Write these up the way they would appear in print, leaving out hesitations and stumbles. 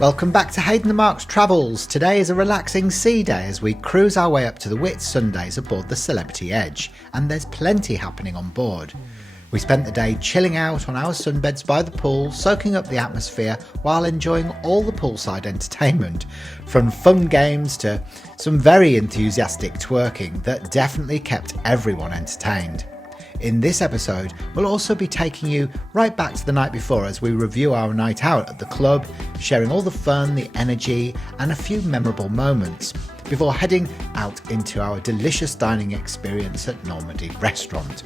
Welcome back to Hayden Mark's Travels. Today is a relaxing sea day as we cruise our way up to the Whitsundays aboard the Celebrity Edge, and there's plenty happening on board. We spent the day chilling out on our sunbeds by the pool, soaking up the atmosphere while enjoying all the poolside entertainment, from fun games to some very enthusiastic twerking that definitely kept everyone entertained. In this episode, we'll also be taking you right back to the night before as we review our night out at the club, sharing all the fun, the energy, and a few memorable moments, before heading out into our delicious dining experience at Normandie Restaurant.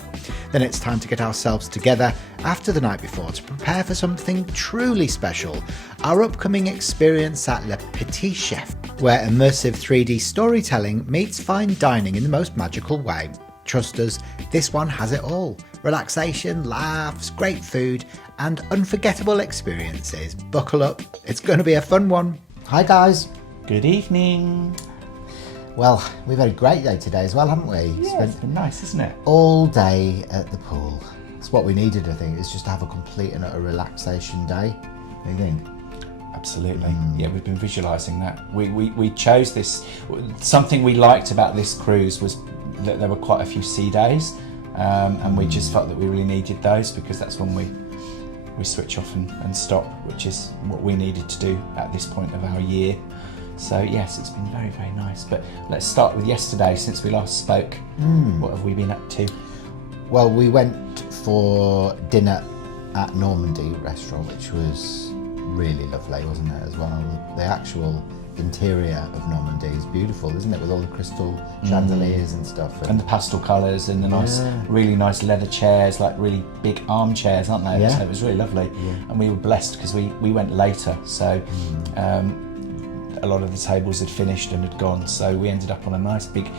Then it's time to get ourselves together after the night before to prepare for something truly special, our upcoming experience at Le Petit Chef, where immersive 3D storytelling meets fine dining in the most magical way. Trust us, this one has it all. Relaxation, laughs, great food, and unforgettable experiences. Buckle up, it's going to be a fun one. Hi guys. Good evening. Well, we've had a great day today as well, haven't we? Yeah, it's been nice, isn't it? All day at the pool. It's what we needed, I think, is just to have a complete and utter relaxation day. What do you think? Absolutely. Yeah, we've been visualising that. We chose this. Something we liked about this cruise was that there were quite a few sea days, and we just felt that we really needed those because that's when we switch off and stop, which is what we needed to do at this point of our year. So yes, it's been very, very nice. But let's start with yesterday since we last spoke. What have we been up to? Well, we went for dinner at Normandie Restaurant, which was really lovely, wasn't it, as well? The actual interior of Normandie is beautiful, isn't it, with all the crystal chandeliers and stuff. And the pastel colours and the nice, really nice leather chairs, like really big armchairs, aren't they? Yeah. So it was really lovely. Yeah. And we were blessed because we went later, so a lot of the tables had finished and had gone, so we ended up on a nice big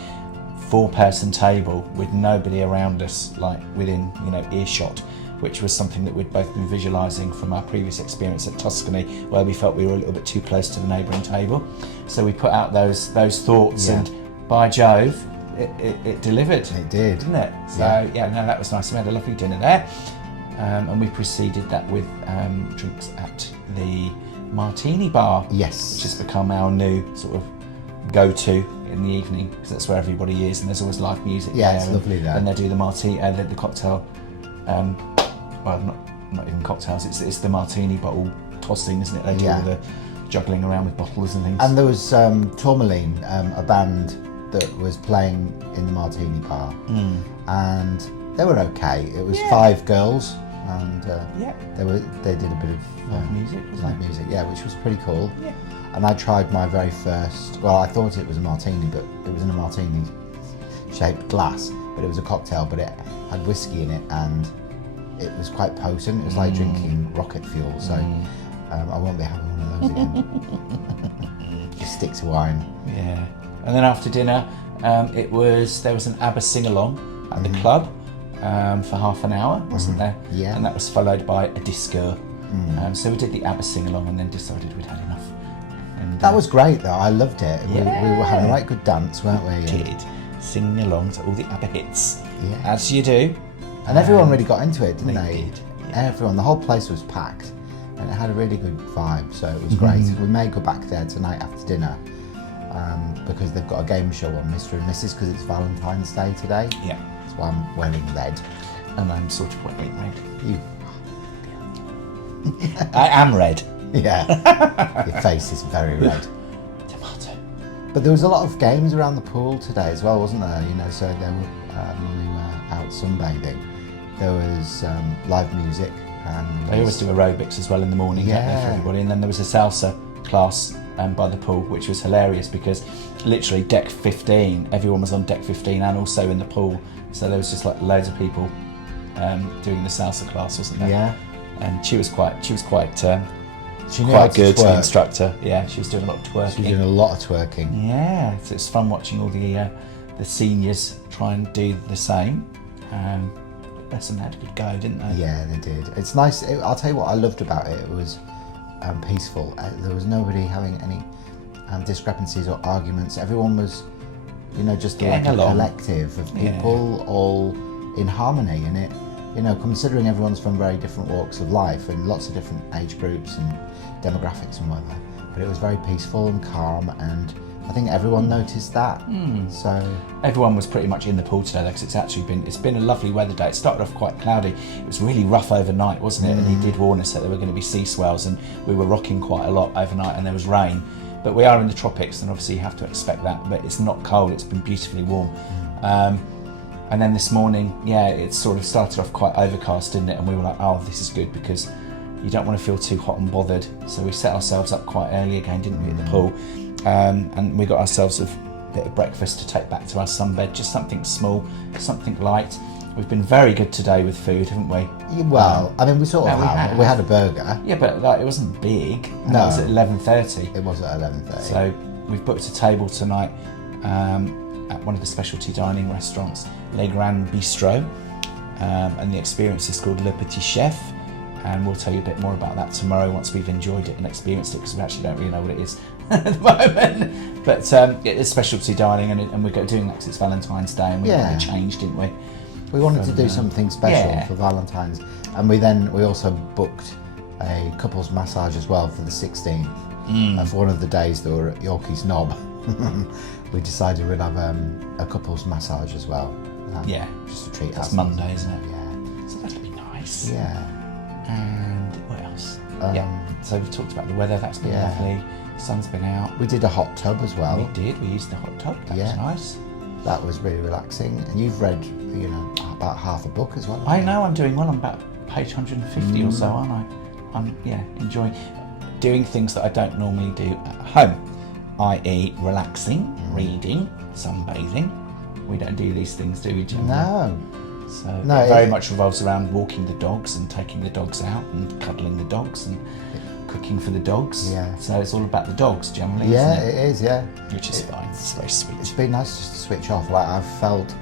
4-person table with nobody around us, like within earshot, which was something that we'd both been visualising from our previous experience at Tuscany, where we felt we were a little bit too close to the neighbouring table. So we put out those thoughts, and by Jove, it delivered. It did, didn't it? So that was nice. We had a lovely dinner there, and we preceded that with drinks at the Martini Bar. Yes, which has become our new sort of go-to in the evening because that's where everybody is, and there's always live music. Yeah, there, it's lovely there. And they do the martini, the cocktail. Well, not even cocktails. It's the martini bottle tossing, isn't it? They do all the juggling around with bottles and things. And there was Tourmaline, a band that was playing in the Martini Bar, and they were okay. It was 5 girls, and they did a bit of live music, which was pretty cool. Yeah. And I tried my very first. Well, I thought it was a martini, but it was in a martini-shaped glass. But it was a cocktail, but it had whiskey in it, and it was quite potent. It was like drinking rocket fuel, so I won't be having one of those again. Just stick to wine. Yeah. And then after dinner, there was an ABBA sing-along at the club for half an hour, wasn't there? Yeah. And that was followed by a disco. So we did the ABBA sing-along and then decided we'd had enough. And that was great, though. I loved it. Yeah. We were having a right good dance, weren't we? We did. Singing along to all the ABBA hits, Yeah. as you do. And everyone really got into it, didn't They they? did, yeah. Everyone, the whole place was packed, and it had a really good vibe, so it was great. We may go back there tonight after dinner, because they've got a game show on Mr. and Mrs. because it's Valentine's Day today. Yeah. That's why I'm wearing red. And I'm sort of white red. You, I am red. yeah. Your face is very red. Tomato. But there was a lot of games around the pool today as well, wasn't there? So there were, when we were out sunbathing, there was live music. And They always do aerobics as well in the morning, don't they, for everybody. And then there was a salsa class by the pool, which was hilarious because literally deck 15, everyone was on deck 15 and also in the pool. So there was just like loads of people doing the salsa class, wasn't there? Yeah. And she was quite She knew quite how to good twerk. instructor. Yeah, she was doing a lot of twerking. She was doing a lot of twerking. Yeah, so it's fun watching all the seniors try and do the same. Bless them, they had a good go, didn't they? Yeah, they did. It's nice. I'll tell you what I loved about it. It was peaceful. There was nobody having any discrepancies or arguments. Everyone was, just like a collective of people all in harmony. And it, considering everyone's from very different walks of life and lots of different age groups and demographics and whatever, but it was very peaceful and calm, and I think everyone noticed that. So everyone was pretty much in the pool today, because it's been a lovely weather day. It started off quite cloudy. It was really rough overnight, wasn't it? And he did warn us that there were going to be sea swells, and we were rocking quite a lot overnight, and there was rain. But we are in the tropics, and obviously you have to expect that. But it's not cold. It's been beautifully warm. And then this morning, it sort of started off quite overcast, didn't it? And we were like, oh, this is good, because you don't want to feel too hot and bothered. So we set ourselves up quite early again, didn't we, at the pool? And we got ourselves a bit of breakfast to take back to our sunbed, just something small, something light. We've been very good today with food, haven't we? Well, I mean, we had a burger. Yeah, but like, it wasn't big. No. It was at 11:30. It was at 11:30. So we've booked a table tonight at one of the specialty dining restaurants, Le Grand Bistro, and the experience is called Le Petit Chef. And we'll tell you a bit more about that tomorrow once we've enjoyed it and experienced it, because we actually don't really know what it is at the moment. But it's specialty dining, and we're doing that because it's Valentine's Day, and we wanted to change, didn't we? We wanted to do something special for Valentine's, and we also booked a couples massage as well for the 16th. And for one of the days that were at Yorkie's Knob, we decided we'd have a couples massage as well. Just to treat us. That's Monday, isn't it? Yeah. So that'll be nice. Yeah. And what else? So we've talked about the weather. That's been lovely. The sun's been out. We did a hot tub as well. We did. We used the hot tub. That was nice. That was really relaxing. And you've read, about half a book as well. I know. I'm doing well. I'm about page 150 or so, aren't I? I'm enjoying doing things that I don't normally do at home, i.e. relaxing, reading, sunbathing. We don't do these things, do we, Jim? No. So it very much revolves around walking the dogs and taking the dogs out and cuddling the dogs and cooking for the dogs. Yeah. So it's all about the dogs generally, Yeah, isn't it? it is, yeah. Which is fine. It's very sweet. It's been nice just to switch off. Like, I've felt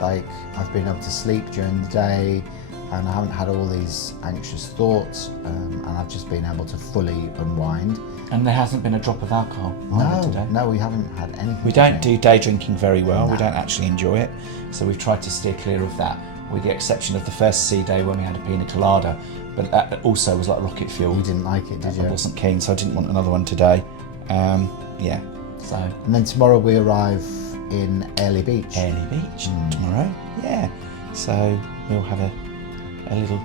like I've been able to sleep during the day, and I haven't had all these anxious thoughts, and I've just been able to fully unwind. And there hasn't been a drop of alcohol today. No, we haven't had anything. We don't do day drinking very well. No. We don't actually enjoy it. So we've tried to steer clear of that, with the exception of the first sea day when we had a pina colada. But that also was like rocket fuel. You didn't like it, did you? I wasn't keen, so I didn't want another one today. So. And then tomorrow we arrive in Airlie Beach. Airlie Beach tomorrow, So we'll have a little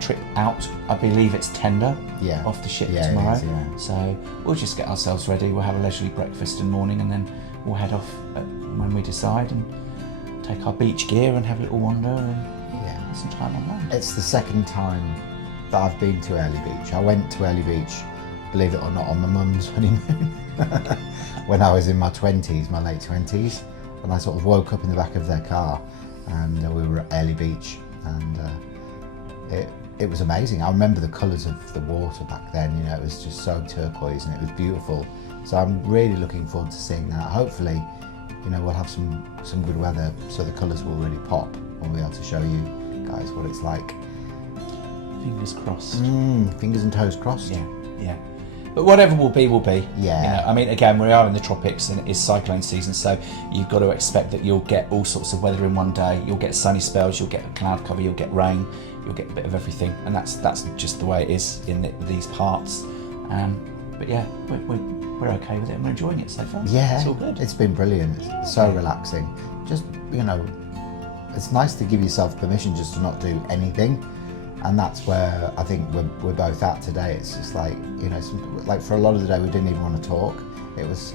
trip out. I believe it's tender off the ship tomorrow. It is, So we'll just get ourselves ready. We'll have a leisurely breakfast in the morning, and then we'll head off when we decide, and take our beach gear and have a little wander and have some time on land. It's the second time that I've been to Airlie Beach. I went to Airlie Beach, believe it or not, on my mum's honeymoon when I was in my late 20s, and I sort of woke up in the back of their car, and we were at Airlie Beach, and it was amazing. I remember the colours of the water back then. It was just so turquoise, and it was beautiful. So I'm really looking forward to seeing that. Hopefully, we'll have some good weather, so the colours will really pop, and we'll be able to show you guys what it's like. Fingers crossed. Fingers and toes crossed. Yeah. But whatever will be, will be. Yeah. I mean, again, we are in the tropics, and it is cyclone season, so you've got to expect that you'll get all sorts of weather in one day. You'll get sunny spells, you'll get cloud cover, you'll get rain, you'll get a bit of everything, and that's just the way it is in these parts. But yeah, we're okay with it, and we're enjoying it so far. Yeah, it's all good. It's been brilliant. It's so relaxing. Just it's nice to give yourself permission just to not do anything, and that's where I think we're both at today. It's just like like for a lot of the day we didn't even want to talk. It was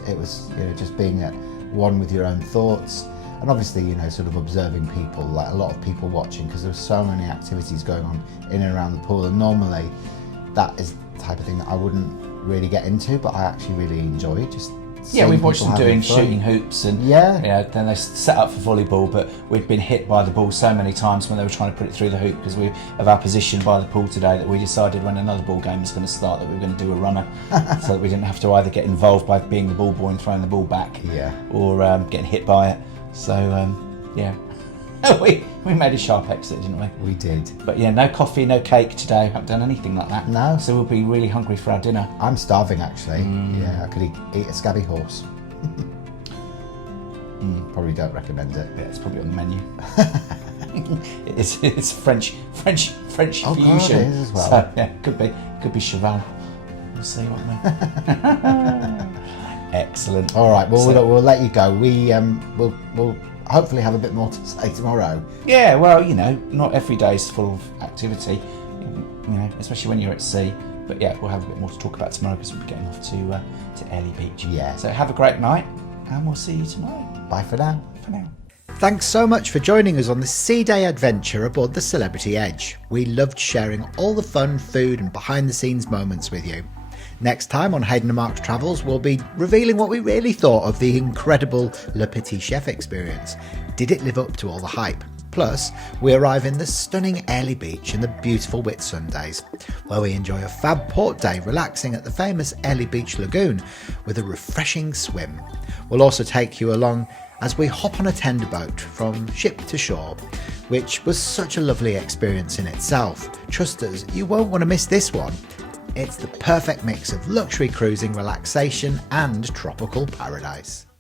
just being at one with your own thoughts, and obviously sort of observing people, like a lot of people watching, because there's so many activities going on in and around the pool, and normally that is the type of thing that I wouldn't really get into, but I actually really enjoy just we've watched them doing shooting hoops, and then they set up for volleyball, but we'd been hit by the ball so many times when they were trying to put it through the hoop because of our position by the pool today, that we decided when another ball game was going to start that we were going to do a runner so that we didn't have to either get involved by being the ball boy and throwing the ball back or getting hit by it. So we made a sharp exit, didn't we? We did. But no coffee, no cake today. I haven't done anything like that. No. So we'll be really hungry for our dinner. I'm starving, actually. Yeah, I could eat a scabby horse. Probably don't recommend it. Yeah, it's probably on the menu. it's French fusion. God, it is as well. So could be cheval. We'll see, won't we? Excellent. All right, well, So- we'll let you go. We'll hopefully have a bit more to say tomorrow. Yeah, well, not every day is full of activity, especially when you're at sea. But yeah, we'll have a bit more to talk about tomorrow because we'll be getting off to Airlie Beach. Yeah. So have a great night, and we'll see you tomorrow. Bye for now. For now. Thanks so much for joining us on this sea day adventure aboard the Celebrity Edge. We loved sharing all the fun, food and behind the scenes moments with you. Next time on Hayden Mark's Travels, we'll be revealing what we really thought of the incredible Le Petit Chef experience. Did it live up to all the hype? Plus, we arrive in the stunning Airlie Beach in the beautiful Whitsundays, where we enjoy a fab port day relaxing at the famous Airlie Beach Lagoon with a refreshing swim. We'll also take you along as we hop on a tender boat from ship to shore, which was such a lovely experience in itself. Trust us, you won't want to miss this one. It's the perfect mix of luxury cruising, relaxation and tropical paradise.